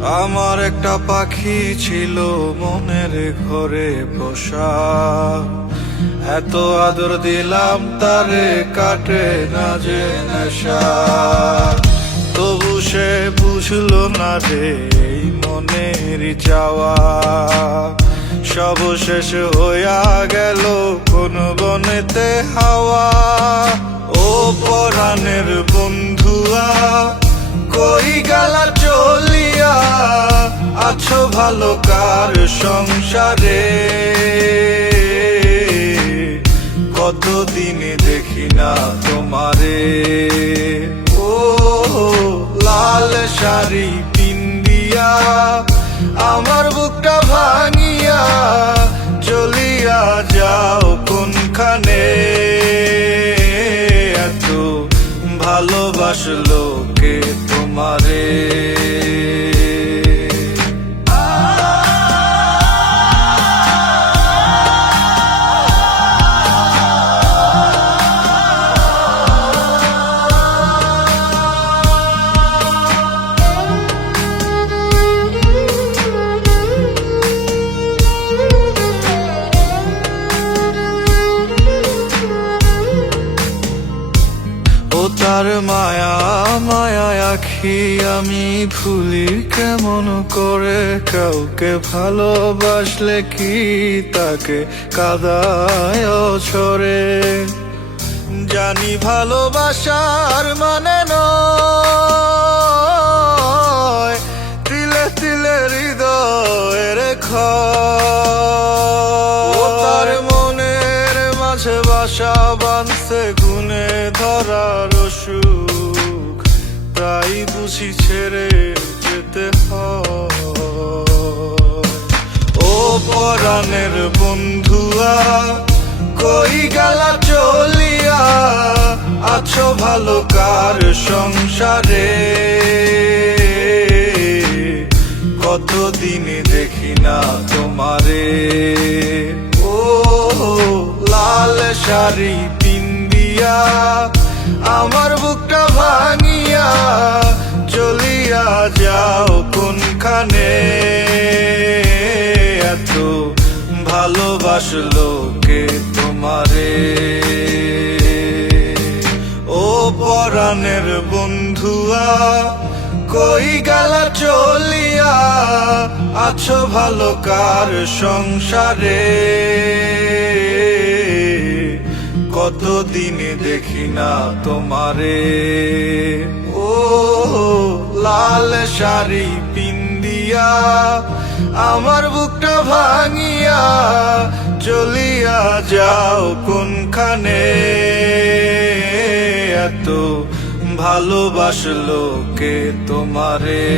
আমার একটা পাখি ছিল মনের ঘরে পোষা, এত আদর দিলাম তারে কাটে না যে নেশা। তবু সে বুঝলো না রে এই মনের চাওয়া, সব শেষ হইয়া গেল কোন বনেতে হাওয়া। ও পরাণের বন্ধুয়া কই গেলা চলিয়া, আছো ভালো কার সংসারে? কতদিন দেখি না তোমারে। ও লাল শাড়ি পিন্দিয়া আমার বুকটা ভাঙিয়া চলিয়া যাও কোনখানে? এত ভালোবাসলো কে তোমারে? ও তার মায়া মায়া আখি আমি ভুলি কেমন করে? কাউকে ভালোবাসলে কি তাকে কাদায় ছড়ে? জানি ভালোবাসার মানে নয় তিলে তিলে হৃদয়ের ক্ষয়। ও তার মনের মাঝে বাসা বাঁধছে গুনে ধরার সুখ, তাই বুঝি ছেড়ে যেতে হয়। ও পরাণের বন্ধুয়া কই গেলা চলিয়া, আছো ভালো কার সংসারে? কতদিন দেখি না তোমারে। ও লাল শাড়ি পিন্দিয়া আমার বুকটা ভাঙিয়া চলিয়া যাও কোনখানে? এত ভালোবাসলো কে তোমারে? ও পরাণের বন্ধুয়া কই গেলা চলিয়া, আছো ভালো কার সংসারে? কতদিন দেখি না তোমারে। ও লাল শাড়ি পিন্দিয়া আমার বুকটা ভাঙিয়া চলিয়া যাও কোনখানে? এত ভালোবাসলো কে তোমারে?